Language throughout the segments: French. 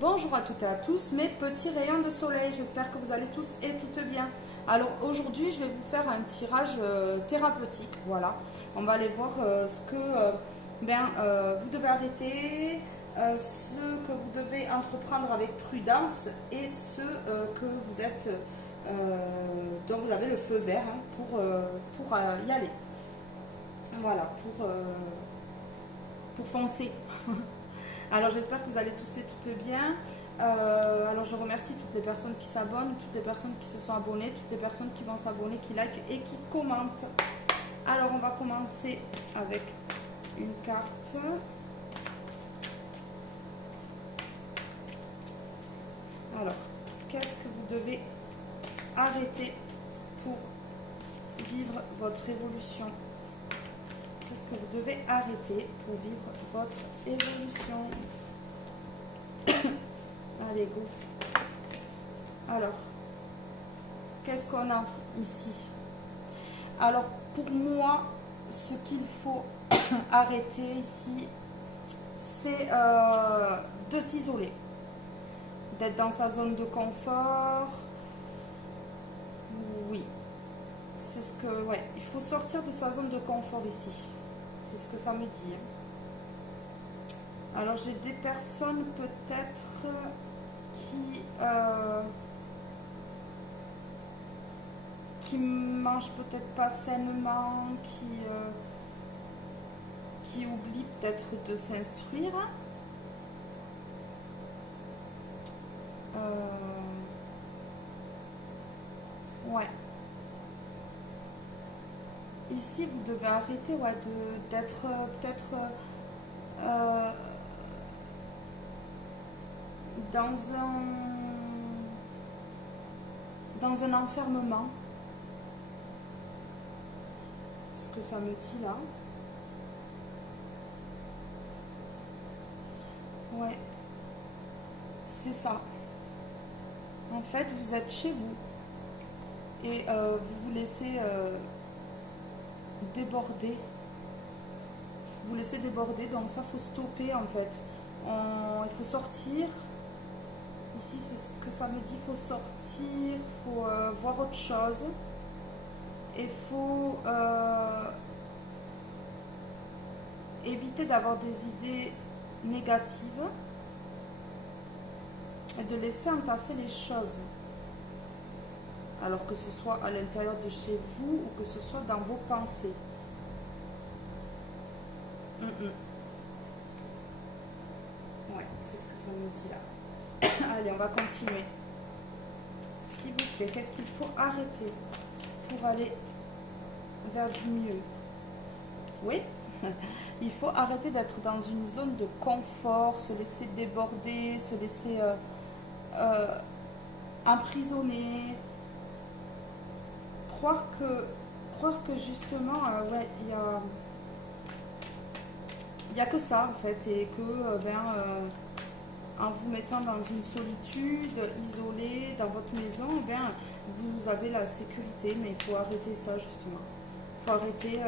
bonjour à toutes et à tous, mes petits rayons de soleil, j'espère que vous allez tous et toutes bien. Alors aujourd'hui je vais vous faire un tirage thérapeutique, voilà. On va aller voir ce que vous devez arrêter, ce que vous devez entreprendre avec prudence et ce que vous êtes, dont vous avez le feu vert hein, pour y aller. Voilà, pour foncer. Alors j'espère que vous allez tous et toutes bien. Alors je remercie toutes les personnes qui s'abonnent, toutes les personnes qui se sont abonnées, toutes les personnes qui vont s'abonner, qui likent et qui commentent. Alors on va commencer avec une carte. Alors, qu'est-ce que vous devez arrêter pour vivre votre évolution? Qu'est-ce que vous devez arrêter pour vivre votre évolution? Allez, go. Alors, qu'est-ce qu'on a ici? Alors, pour moi, ce qu'il faut arrêter ici, c'est de s'isoler, d'être dans sa zone de confort. Oui, c'est ce que... Ouais, il faut sortir de sa zone de confort ici. C'est ce que ça me dit. Alors, j'ai des personnes peut-être qui mangent peut-être pas sainement, qui oublient peut-être de s'instruire. Ouais. Ici, vous devez arrêter d'être peut-être dans un enfermement. Ce que ça me dit là. Ouais. C'est ça. En fait, vous êtes chez vous. Et vous vous laissez déborder. Vous laissez déborder, donc ça, faut stopper en fait. Il faut sortir. Ici, c'est ce que ça me dit, il faut sortir, il faut voir autre chose. Et il faut éviter d'avoir des idées négatives et de laisser entasser les choses. Alors que ce soit à l'intérieur de chez vous ou que ce soit dans vos pensées. Ouais, c'est ce que ça me dit là. Allez, on va continuer. S'il vous plaît, qu'est-ce qu'il faut arrêter pour aller vers du mieux? Oui, il faut arrêter d'être dans une zone de confort, se laisser déborder, se laisser emprisonner. Croire que justement, ouais, il y a que ça en fait, et que en vous mettant dans une solitude, isolé dans votre maison, vous avez la sécurité, mais il faut arrêter ça justement. Il faut arrêter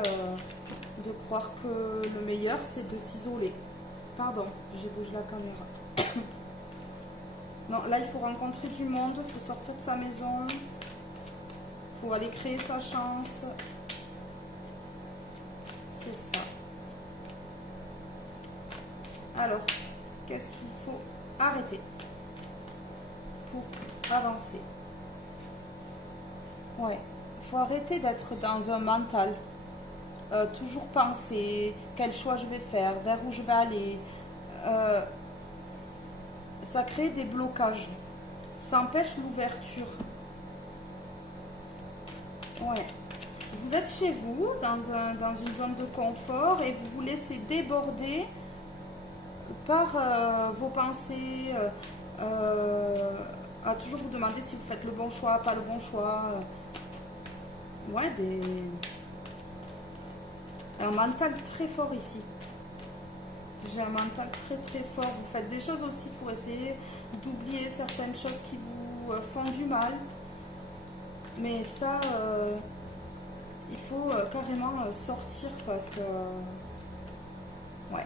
de croire que le meilleur c'est de s'isoler. Pardon, j'ai bougé la caméra. Non, là il faut rencontrer du monde, il faut sortir de sa maison. Il faut aller créer sa chance. C'est ça. Alors, qu'est-ce qu'il faut arrêter pour avancer? Ouais, il faut arrêter d'être dans un mental. Toujours penser quel choix je vais faire, vers où je vais aller. Ça crée des blocages. Ça empêche l'ouverture. Ouais. Vous êtes chez vous, dans une zone de confort, et vous vous laissez déborder par vos pensées, à toujours vous demander si vous faites le bon choix, pas le bon choix. Ouais, un mental très fort ici. J'ai un mental très très fort. Vous faites des choses aussi pour essayer d'oublier certaines choses qui vous font du mal. Mais ça, il faut carrément sortir parce que... Ouais.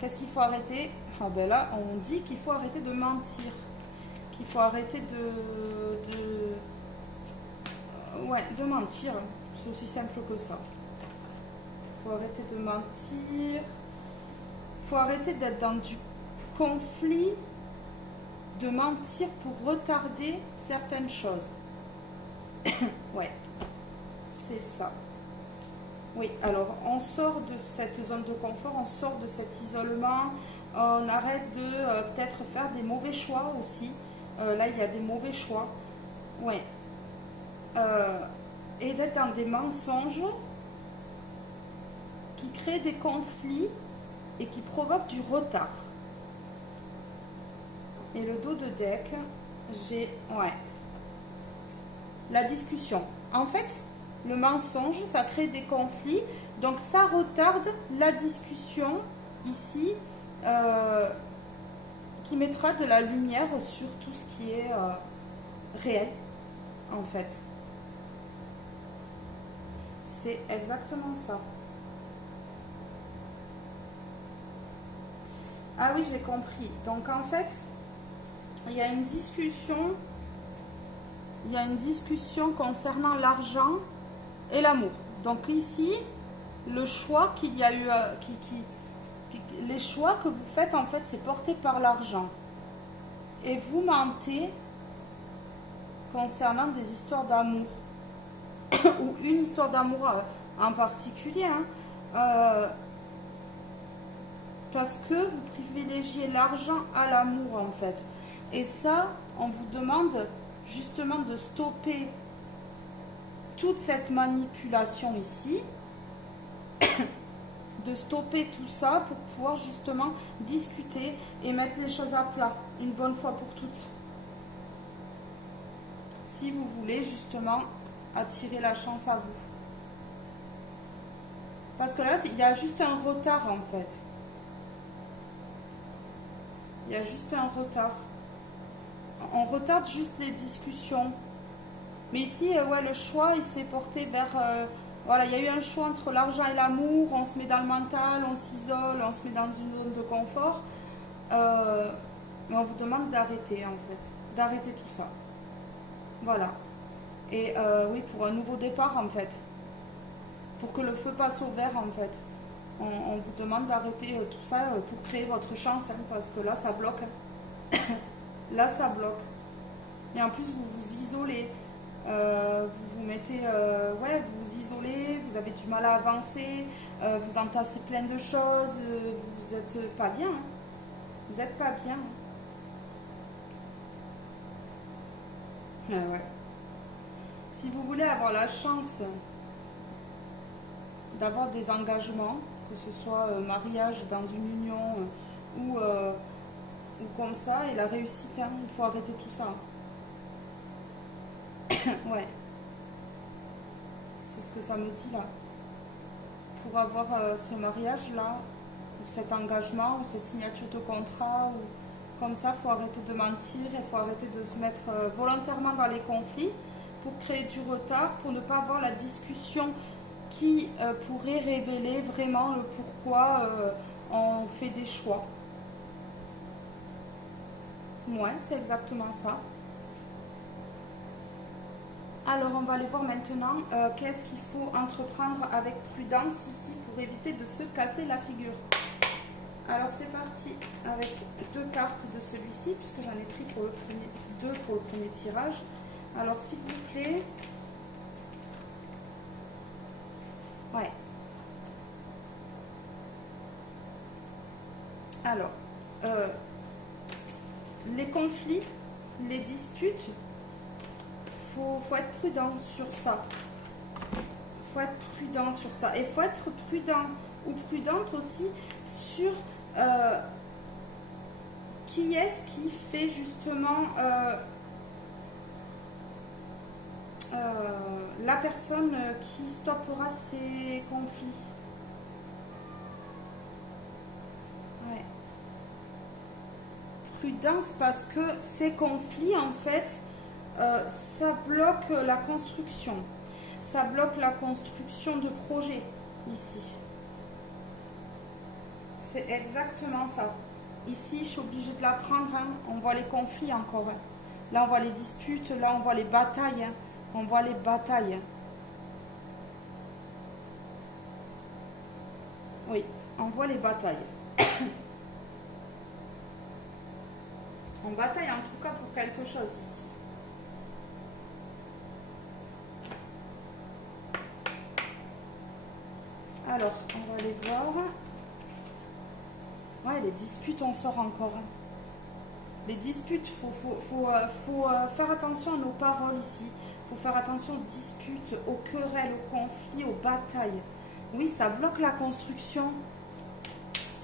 Qu'est-ce qu'il faut arrêter? Ah ben là, on dit qu'il faut arrêter de mentir. Qu'il faut arrêter ouais, de mentir. C'est aussi simple que ça. Il faut arrêter de mentir. Il faut arrêter d'être dans du conflit, de mentir pour retarder certaines choses. Ouais, c'est ça. Oui, alors on sort de cette zone de confort, on sort de cet isolement, on arrête de peut-être faire des mauvais choix aussi. Là, il y a des mauvais choix. Ouais. Et d'être dans des mensonges qui créent des conflits et qui provoquent du retard. Et le dos de deck, j'ai... Ouais. La discussion. En fait, le mensonge, ça crée des conflits. Donc, ça retarde la discussion ici qui mettra de la lumière sur tout ce qui est réel, en fait. C'est exactement ça. Ah oui, j'ai compris. Donc, en fait, il y a une discussion... Il y a une discussion concernant l'argent et l'amour. Donc ici, le choix qu'il y a eu, les choix que vous faites, en fait, c'est porté par l'argent. Et vous mentez concernant des histoires d'amour. Ou une histoire d'amour en particulier. Parce que vous privilégiez l'argent à l'amour, en fait. Et ça, on vous demande... justement de stopper toute cette manipulation ici, de stopper tout ça pour pouvoir justement discuter et mettre les choses à plat une bonne fois pour toutes. Si vous voulez justement attirer la chance à vous. Parce que là, il y a juste un retard en fait. Il y a juste un retard. On retarde juste les discussions. Mais ici, ouais, le choix, il s'est porté vers... voilà, il y a eu un choix entre l'argent et l'amour. On se met dans le mental, on s'isole, on se met dans une zone de confort. Mais on vous demande d'arrêter, en fait. D'arrêter tout ça. Voilà. Et oui, pour un nouveau départ, en fait. Pour que le feu passe au vert, en fait. On vous demande d'arrêter tout ça pour créer votre chance, hein, parce que là, ça bloque. Là, ça bloque. Et en plus, vous vous isolez. Vous vous mettez... ouais, vous vous isolez. Vous avez du mal à avancer. Vous entassez plein de choses. Vous n'êtes pas bien. Hein. Vous n'êtes pas bien. Ouais. Si vous voulez avoir la chance d'avoir des engagements, que ce soit mariage dans une union ou comme ça, et la réussite, hein, il faut arrêter tout ça. Ouais. C'est ce que ça me dit là. Pour avoir ce mariage-là, ou cet engagement, ou cette signature de contrat, ou comme ça, il faut arrêter de mentir, il faut arrêter de se mettre volontairement dans les conflits pour créer du retard, pour ne pas avoir la discussion qui pourrait révéler vraiment le pourquoi on fait des choix. Ouais, c'est exactement ça. Alors, on va aller voir maintenant qu'est-ce qu'il faut entreprendre avec prudence ici pour éviter de se casser la figure. Alors, c'est parti avec 2 cartes de celui-ci, puisque j'en ai pris pour le premier, 2 pour le premier tirage. Alors, s'il vous plaît. Ouais. Alors, les conflits, les disputes, faut être prudent sur ça. Faut être prudent sur ça. Et faut être prudent ou prudente aussi sur qui est-ce qui fait justement la personne qui stoppera ces conflits. Ouais. Prudence parce que ces conflits, en fait, ça bloque la construction. Ça bloque la construction de projets ici. C'est exactement ça. ici, je suis obligée de la prendre. Hein. On voit les conflits encore. Hein. Là, on voit les disputes. Là, on voit les batailles. Hein. On voit les batailles. Hein. Oui, on voit les batailles. On bataille en tout cas pour quelque chose ici. Alors, on va aller voir. Ouais, les disputes, on sort encore. Hein. Les disputes, faut faire attention à nos paroles ici. Il faut faire attention aux disputes, aux querelles, aux conflits, aux batailles. Oui, ça bloque la construction.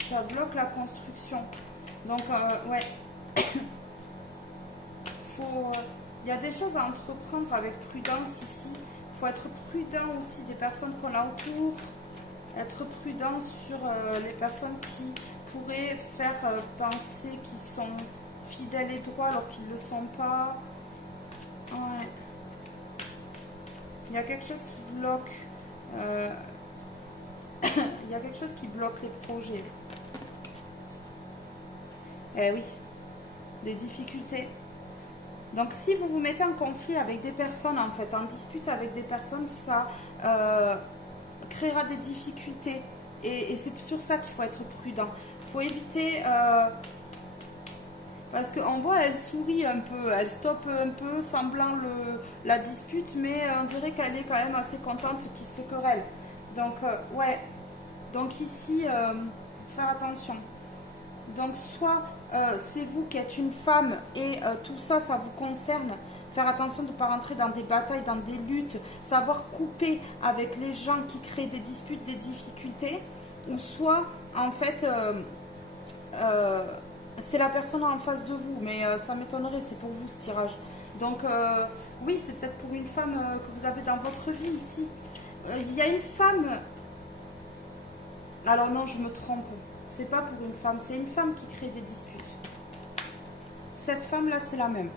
Ça bloque la construction. Donc, ouais. Il y a des choses à entreprendre avec prudence ici. Il faut être prudent aussi des personnes qu'on a autour. Être prudent sur les personnes qui pourraient faire penser qu'ils sont fidèles et droits alors qu'ils ne le sont pas. Ouais. Il y a quelque chose qui bloque. Il y a quelque chose qui bloque les projets. Eh oui, des difficultés. Donc si vous vous mettez en conflit avec des personnes, en fait, en dispute avec des personnes, ça créera des difficultés. Et c'est sur ça qu'il faut être prudent. Il faut éviter... parce qu'on voit, elle sourit un peu, elle stoppe un peu, semblant la dispute, mais on dirait qu'elle est quand même assez contente qu'ils se querellent. Donc, ouais. Donc ici, faire attention. Donc, soit c'est vous qui êtes une femme et tout ça, ça vous concerne. Faire attention de ne pas rentrer dans des batailles, dans des luttes, savoir couper avec les gens qui créent des disputes, des difficultés. Ou soit, en fait, c'est la personne en face de vous, mais ça m'étonnerait, c'est pour vous ce tirage. Donc, oui, c'est peut-être pour une femme que vous avez dans votre vie ici. Il y a une femme... Alors non, je me trompe. C'est pas pour une femme, c'est une femme qui crée des disputes. Cette femme-là, c'est la même.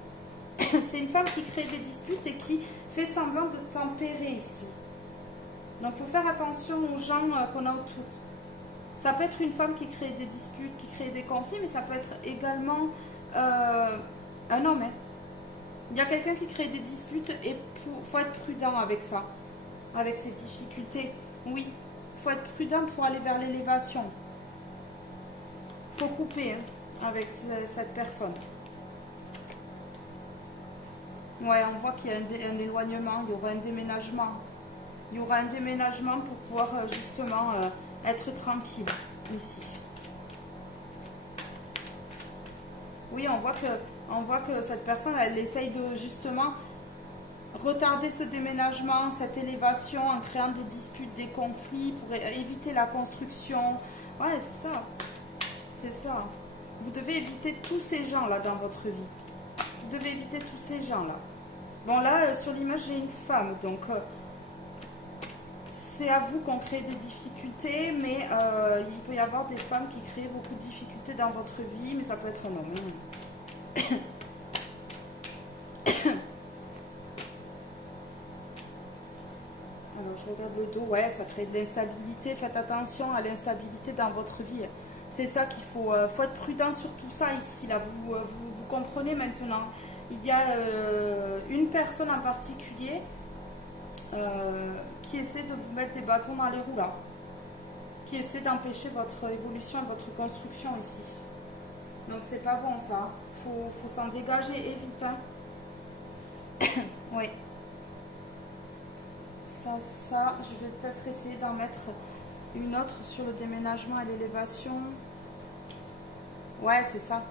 C'est une femme qui crée des disputes et qui fait semblant de tempérer ici. Donc, il faut faire attention aux gens qu'on a autour. Ça peut être une femme qui crée des disputes, qui crée des conflits, mais ça peut être également un homme. Hein. Il y a quelqu'un qui crée des disputes et il faut être prudent avec ça, avec ces difficultés. Oui, il faut être prudent pour aller vers l'élévation. Il faut couper hein, avec cette personne. Ouais, on voit qu'il y a un éloignement, il y aura un déménagement. Il y aura un déménagement pour pouvoir justement être tranquille ici. Oui, on voit que cette personne, elle essaye de justement retarder ce déménagement, cette élévation en créant des disputes, des conflits pour éviter la construction. Ouais, c'est ça. C'est ça. Vous devez éviter tous ces gens-là dans votre vie. Vous devez éviter tous ces gens-là. Bon, là, sur l'image, j'ai une femme. Donc, c'est à vous qu'on crée des difficultés. Mais il peut y avoir des femmes qui créent beaucoup de difficultés dans votre vie. Mais ça peut être un homme. Hein. Alors, je regarde le dos. Ouais, ça crée de l'instabilité. Faites attention à l'instabilité dans votre vie. C'est ça qu'il faut être prudent sur tout ça ici. Là, vous comprenez maintenant. Il y a une personne en particulier qui essaie de vous mettre des bâtons dans les roues là. Qui essaie d'empêcher votre évolution, votre construction ici. Donc c'est pas bon ça. Faut s'en dégager et vite. Hein. Oui. Ça, je vais peut-être essayer d'en mettre une autre sur le déménagement et l'élévation. Ouais, c'est ça.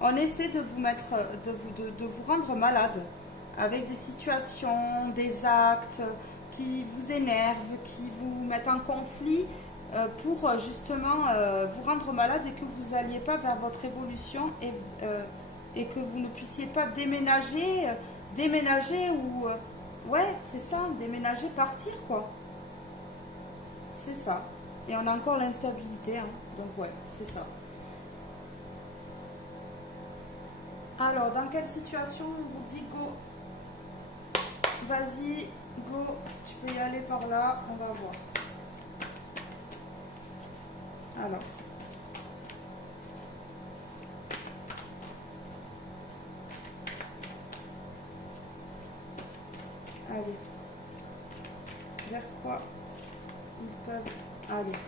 On essaie de vous mettre, de vous rendre malade avec des situations, des actes qui vous énervent, qui vous mettent en conflit pour justement vous rendre malade et que vous n'alliez pas vers votre évolution et que vous ne puissiez pas déménager ou... ouais, c'est ça, déménager, partir quoi. C'est ça. Et on a encore l'instabilité, hein. Donc ouais, c'est ça. Alors, dans quelle situation on vous dit go? Vas-y, go, tu peux y aller par là, on va voir. Alors. Allez. Vers quoi ils peuvent aller?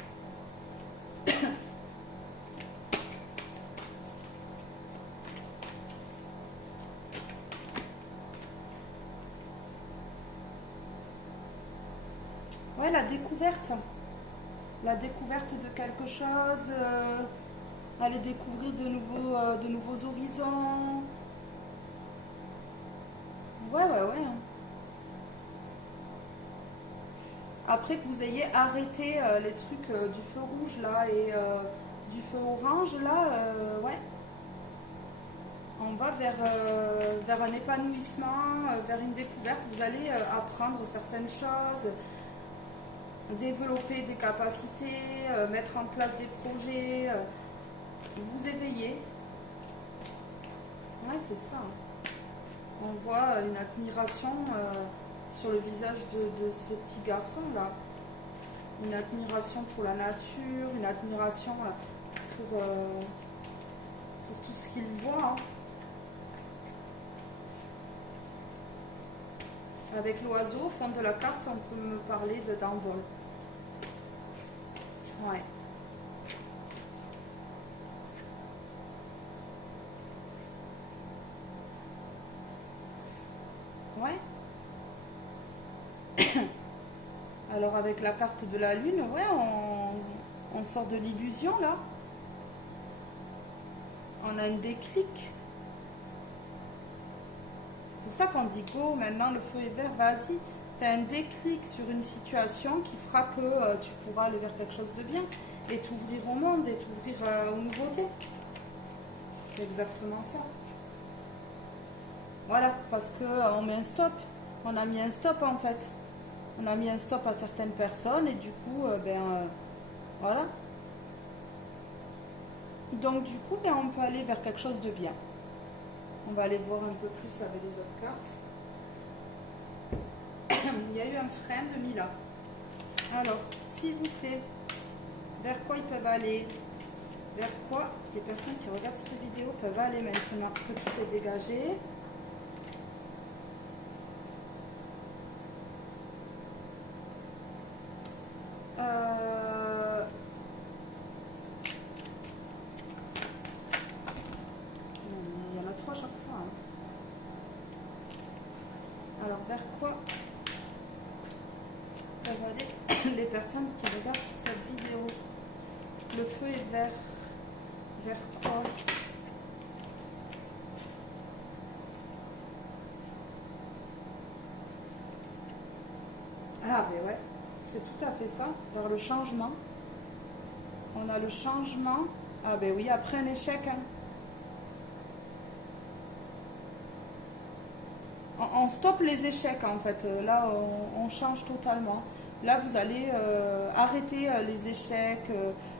Ouais, la découverte. La découverte de quelque chose. Aller découvrir de nouveaux horizons. Ouais, ouais, ouais. Après que vous ayez arrêté les trucs du feu rouge là et du feu orange là, ouais, on va vers un épanouissement, vers une découverte. Vous allez apprendre certaines choses, développer des capacités, mettre en place des projets, vous éveiller. Ouais, c'est ça. On voit une admiration sur le visage de ce petit garçon là. Une admiration pour la nature, une admiration pour tout ce qu'il voit. Hein. Avec l'oiseau, au fond de la carte, on peut me parler d'envol. Ouais. Ouais. Alors avec la carte de la lune, ouais, on sort de l'illusion là. On a un déclic. C'est pour ça qu'on dit go, maintenant le feu est vert, vas-y. Tu as un déclic sur une situation qui fera que tu pourras aller vers quelque chose de bien et t'ouvrir au monde et t'ouvrir aux nouveautés. C'est exactement ça. Voilà, parce qu'on met un stop. On a mis un stop en fait. On a mis un stop à certaines personnes et du coup, voilà. Donc du coup, on peut aller vers quelque chose de bien. On va aller voir un peu plus avec les autres cartes. Il y a eu un frein de Mila. Alors, s'il vous plaît, vers quoi ils peuvent aller? Vers quoi les personnes qui regardent cette vidéo peuvent aller maintenant que tout est dégagé? Il y en a trois chaque fois. Hein. Alors, vers quoi peuvent aller les personnes qui regardent cette vidéo? Le feu est vert. Vers quoi? Ah, ben ouais, c'est tout à fait ça. Vers le changement. On a le changement. Ah, ben oui, après un échec. Hein. On stoppe les échecs en fait. Là, on change totalement. Là, vous allez arrêter les échecs,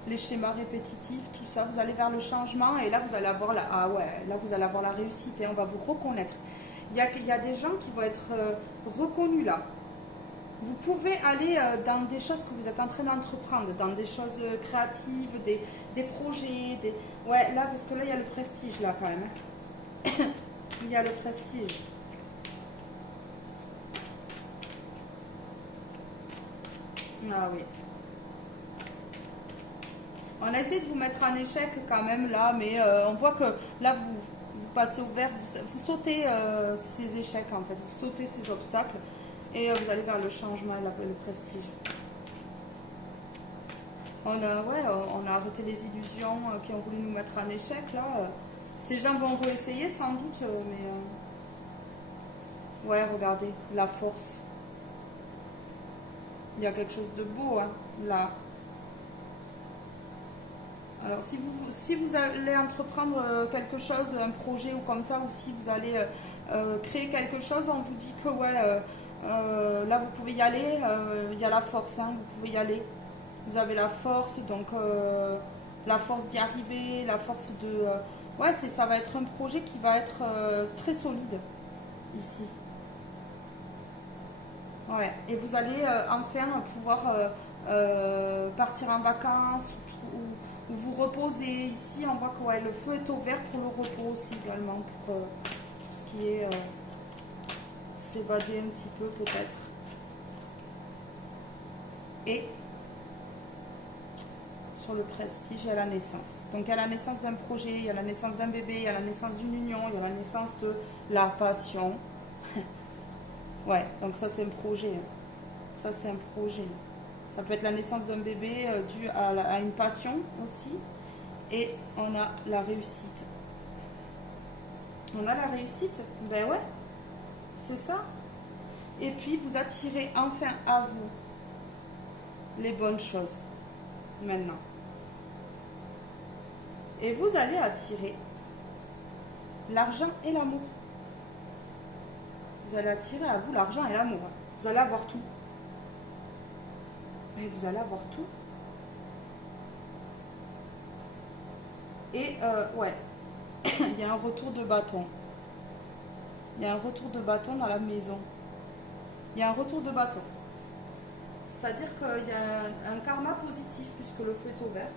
les schémas répétitifs, tout ça. Vous allez vers le changement et là, vous allez avoir ah ouais, là, vous allez avoir la réussite et on va vous reconnaître. Il y a des gens qui vont être reconnus là. Vous pouvez aller dans des choses que vous êtes en train d'entreprendre, dans des choses créatives, des projets, ouais, là, parce que là, il y a le prestige là quand même. Hein. Il y a le prestige. Ah oui. On a essayé de vous mettre en échec quand même là, mais on voit que là vous passez au vert, vous sautez ces échecs en fait, vous sautez ces obstacles et vous allez vers le changement et le prestige. On a arrêté les illusions qui ont voulu nous mettre en échec là. Ces gens vont réessayer sans doute, mais ouais, regardez, la force. Il y a quelque chose de beau hein, là. Alors, si vous allez entreprendre quelque chose, un projet ou comme ça, ou si vous allez créer quelque chose, on vous dit que ouais, là vous pouvez y aller, il y a la force, hein, vous pouvez y aller. Vous avez la force, donc la force d'y arriver, la force de... ouais, ça va être un projet qui va être très solide ici. Ouais, et vous allez enfin pouvoir partir en vacances ou vous reposer. Ici, on voit que ouais, le feu est ouvert pour le repos aussi également, pour tout ce qui est s'évader un petit peu peut-être. Et sur le prestige, il y a la naissance. Donc il y a la naissance d'un projet, il y a la naissance d'un bébé, il y a la naissance d'une union, il y a la naissance de la passion. Ouais, donc ça c'est un projet. Ça c'est un projet. Ça peut être la naissance d'un bébé dû à une passion aussi. Et on a la réussite. On a la réussite? Ben ouais, c'est ça. Et puis vous attirez enfin à vous les bonnes choses maintenant. Et vous allez attirer l'argent et l'amour. Vous allez attirer à vous l'argent et l'amour. Vous allez avoir tout. Et vous allez avoir tout. Et ouais, il y a un retour de bâton. Il y a un retour de bâton dans la maison. Il y a un retour de bâton. C'est-à-dire qu'il y a un karma positif puisque le feu est ouvert.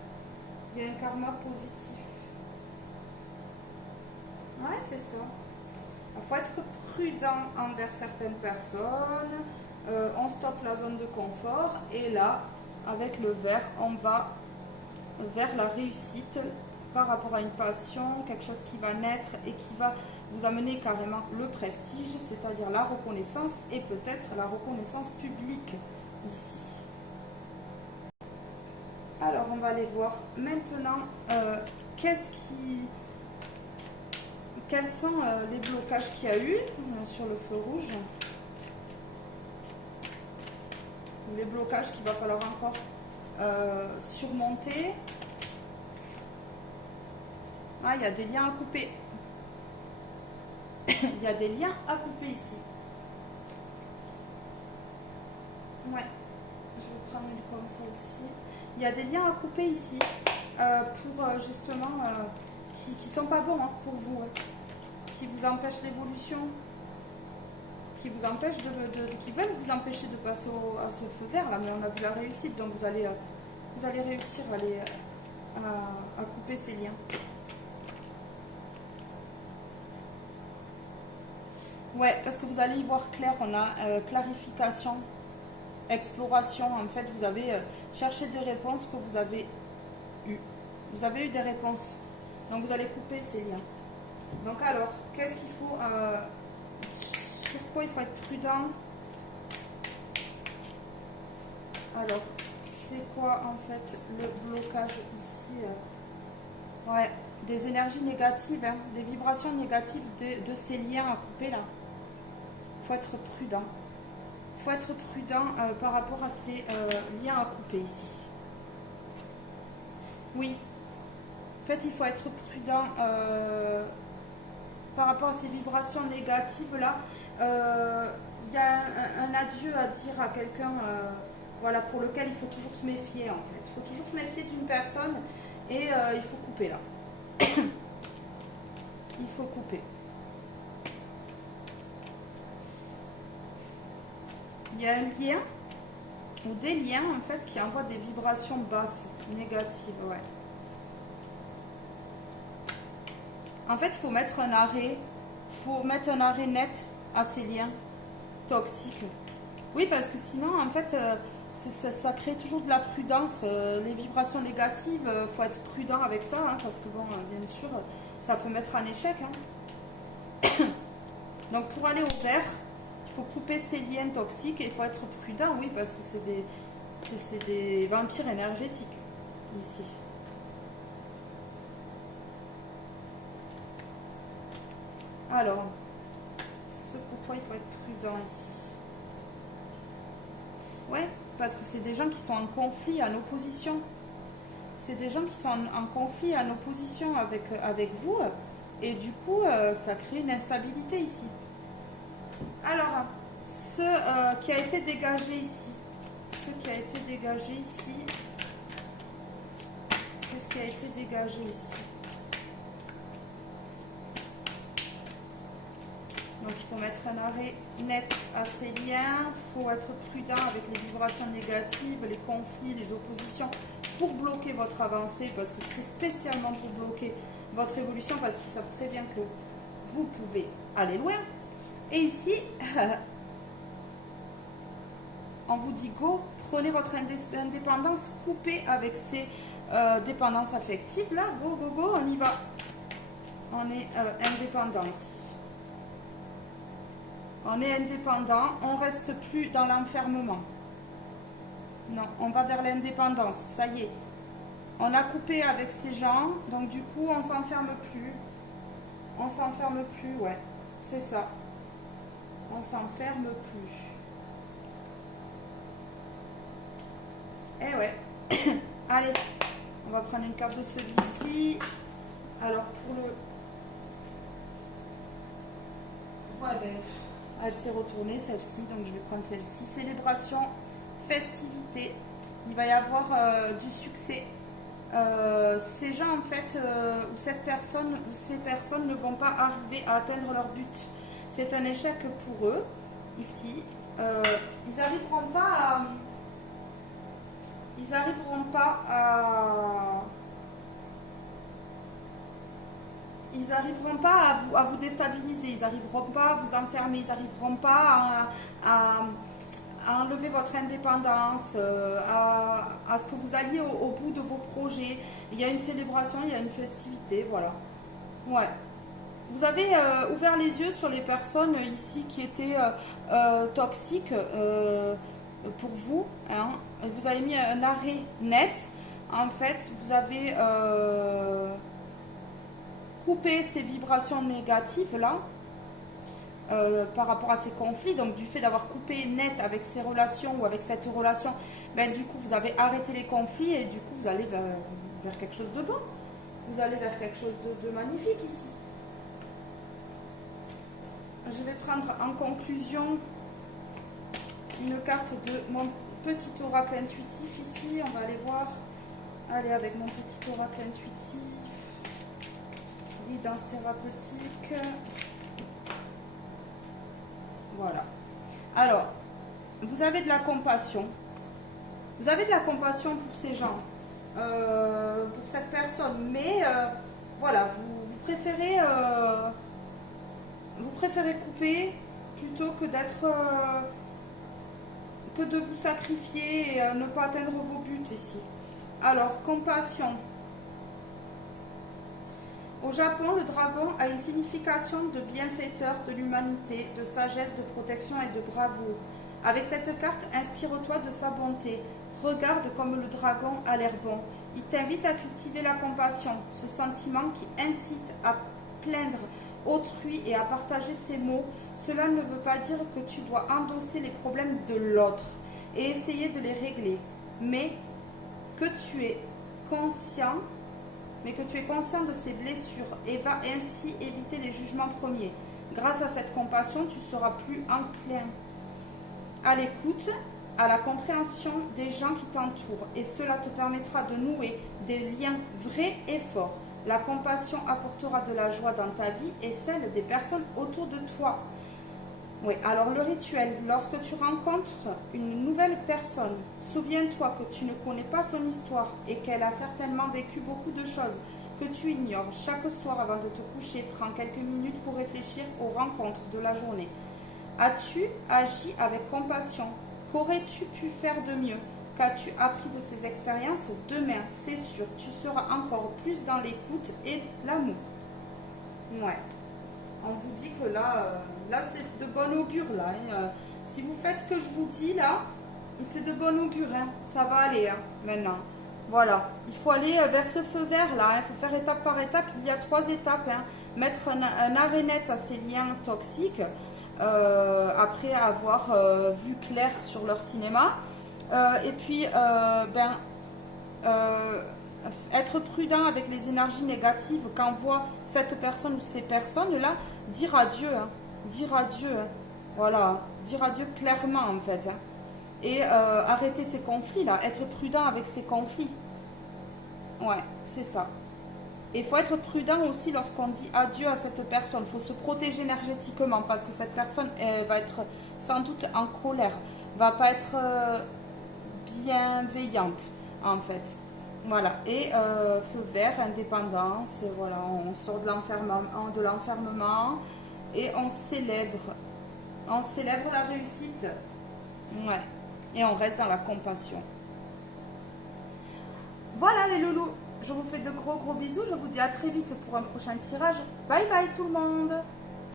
Il y a un karma positif. Ouais, c'est ça. Il faut être prudent envers certaines personnes. On stoppe la zone de confort. Et là, avec le vert, on va vers la réussite par rapport à une passion, quelque chose qui va naître et qui va vous amener carrément le prestige, c'est-à-dire la reconnaissance et peut-être la reconnaissance publique ici. Alors, on va aller voir maintenant quels sont les blocages qu'il y a eu sur le feu rouge. Les blocages qu'il va falloir encore surmonter. Ah, il y a des liens à couper. Il y a des liens à couper ici. Ouais, je vais prendre une comme ça aussi. Il y a des liens à couper ici pour justement qui sont pas bons hein, pour vous, qui vous empêchent l'évolution, qui vous empêchent qui veulent vous empêcher de passer à ce feu vert là. Mais on a vu la réussite, donc vous allez réussir à couper ces liens. Ouais, parce que vous allez y voir clair, on a clarification, exploration. En fait, vous avez cherché des réponses que vous avez eues. Vous avez eu des réponses. Donc, vous allez couper ces liens. Donc, alors, qu'est-ce qu'il faut... sur quoi il faut être prudent? Alors, c'est quoi, en fait, le blocage ici? Ouais, des énergies négatives, hein, des vibrations négatives de ces liens à couper, là. Il faut être prudent. Il faut être prudent par rapport à ces liens à couper ici. Oui. En fait, il faut être prudent par rapport à ces vibrations négatives là. Il y a un adieu à dire à quelqu'un voilà, pour lequel il faut toujours se méfier en fait. Il faut toujours se méfier d'une personne et il faut couper là. Il faut couper. Il y a un lien ou des liens en fait qui envoient des vibrations basses, négatives, ouais. En fait, il faut mettre un arrêt, net à ces liens toxiques. Oui, parce que sinon, en fait, ça crée toujours de la prudence. Les vibrations négatives, il faut être prudent avec ça, hein, parce que bon, bien sûr, ça peut mettre en échec. Hein. Donc, pour aller au vert, il faut couper ces liens toxiques et il faut être prudent, oui, parce que c'est des vampires énergétiques, ici. Alors, pourquoi il faut être prudent ici? Ouais, parce que c'est des gens qui sont en conflit, en opposition. C'est des gens qui sont en conflit, en opposition avec vous. Et du coup, ça crée une instabilité ici. Alors, ce qui a été dégagé ici. Qu'est-ce qui a été dégagé ici? Donc, il faut mettre un arrêt net à ces liens. Il faut être prudent avec les vibrations négatives, les conflits, les oppositions pour bloquer votre avancée, parce que c'est spécialement pour bloquer votre évolution, parce qu'ils savent très bien que vous pouvez aller loin. Et ici, on vous dit go, prenez votre indépendance, coupez avec ces dépendances affectives. Là, go, go, go, on y va. On est indépendant ici. On est indépendant, on ne reste plus dans l'enfermement. Non, on va vers l'indépendance, ça y est. On a coupé avec ces gens, donc du coup, on s'enferme plus. On s'enferme plus, ouais, c'est ça. On s'enferme plus. Eh ouais. Allez, on va prendre une carte de celui-ci. Alors, pour le... Ouais, ben, elle s'est retournée, celle-ci, donc je vais prendre celle-ci. Célébration, festivité. Il va y avoir du succès. Ces gens, en fait, ou cette personne, ou ces personnes ne vont pas arriver à atteindre leur but. C'est un échec pour eux, ici. Ils n'arriveront pas à... Ils n'arriveront pas à... Ils n'arriveront pas à vous déstabiliser, ils n'arriveront pas à vous enfermer, ils n'arriveront pas à enlever votre indépendance, à ce que vous alliez au bout de vos projets. Il y a une célébration, il y a une festivité, voilà. Ouais. Vous avez ouvert les yeux sur les personnes ici qui étaient toxiques pour vous. Hein. Vous avez mis un arrêt net. En fait, vous avez... couper ces vibrations négatives là par rapport à ces conflits, donc du fait d'avoir coupé net avec ces relations ou avec cette relation, ben, du coup vous avez arrêté les conflits et du coup vous allez vers quelque chose de bon, vous allez vers quelque chose de magnifique ici. Je vais prendre en conclusion une carte de mon petit oracle intuitif ici, on va aller voir, allez avec mon petit oracle intuitif. Guidance thérapeutique. Voilà. Alors, vous avez de la compassion. Vous avez de la compassion pour ces gens, pour cette personne, mais voilà, vous préférez couper plutôt que que de vous sacrifier et ne pas atteindre vos buts ici. Alors, compassion. Au Japon, le dragon a une signification de bienfaiteur de l'humanité, de sagesse, de protection et de bravoure. Avec cette carte, inspire-toi de sa bonté. Regarde comme le dragon a l'air bon. Il t'invite à cultiver la compassion, ce sentiment qui incite à plaindre autrui et à partager ses maux. Cela ne veut pas dire que tu dois endosser les problèmes de l'autre et essayer de les régler, mais que tu es conscient de ses blessures et va ainsi éviter les jugements premiers. Grâce à cette compassion, tu seras plus enclin à l'écoute, à la compréhension des gens qui t'entourent et cela te permettra de nouer des liens vrais et forts. La compassion apportera de la joie dans ta vie et celle des personnes autour de toi. Oui, alors le rituel, lorsque tu rencontres une nouvelle personne, souviens-toi que tu ne connais pas son histoire et qu'elle a certainement vécu beaucoup de choses que tu ignores. Chaque soir avant de te coucher, prends quelques minutes pour réfléchir aux rencontres de la journée. As-tu agi avec compassion? Qu'aurais-tu pu faire de mieux? Qu'as-tu appris de ces expériences? Demain, c'est sûr, tu seras encore plus dans l'écoute et l'amour. Ouais. On vous dit que là c'est de bon augure là. Hein. Si vous faites ce que je vous dis là, c'est de bon augure. Hein. Ça va aller hein, maintenant. Voilà. Il faut aller vers ce feu vert là. Il faut faire étape par étape. Il y a 3 étapes. Hein. Mettre un arrêt net à ces liens toxiques. Après avoir vu clair sur leur cinéma. Et puis, être prudent avec les énergies négatives quand on voit cette personne ou ces personnes-là, dire adieu, hein, dire adieu, hein, voilà, dire adieu clairement en fait, hein, et arrêter ces conflits-là, être prudent avec ces conflits, ouais, c'est ça. Et il faut être prudent aussi lorsqu'on dit adieu à cette personne, il faut se protéger énergétiquement parce que cette personne elle va être sans doute en colère, va pas être bienveillante en fait. Voilà, et feu vert, indépendance, voilà, on sort de l'enfermement et on célèbre la réussite. Ouais, et on reste dans la compassion. Voilà les loulous, je vous fais de gros bisous, je vous dis à très vite pour un prochain tirage. Bye bye tout le monde.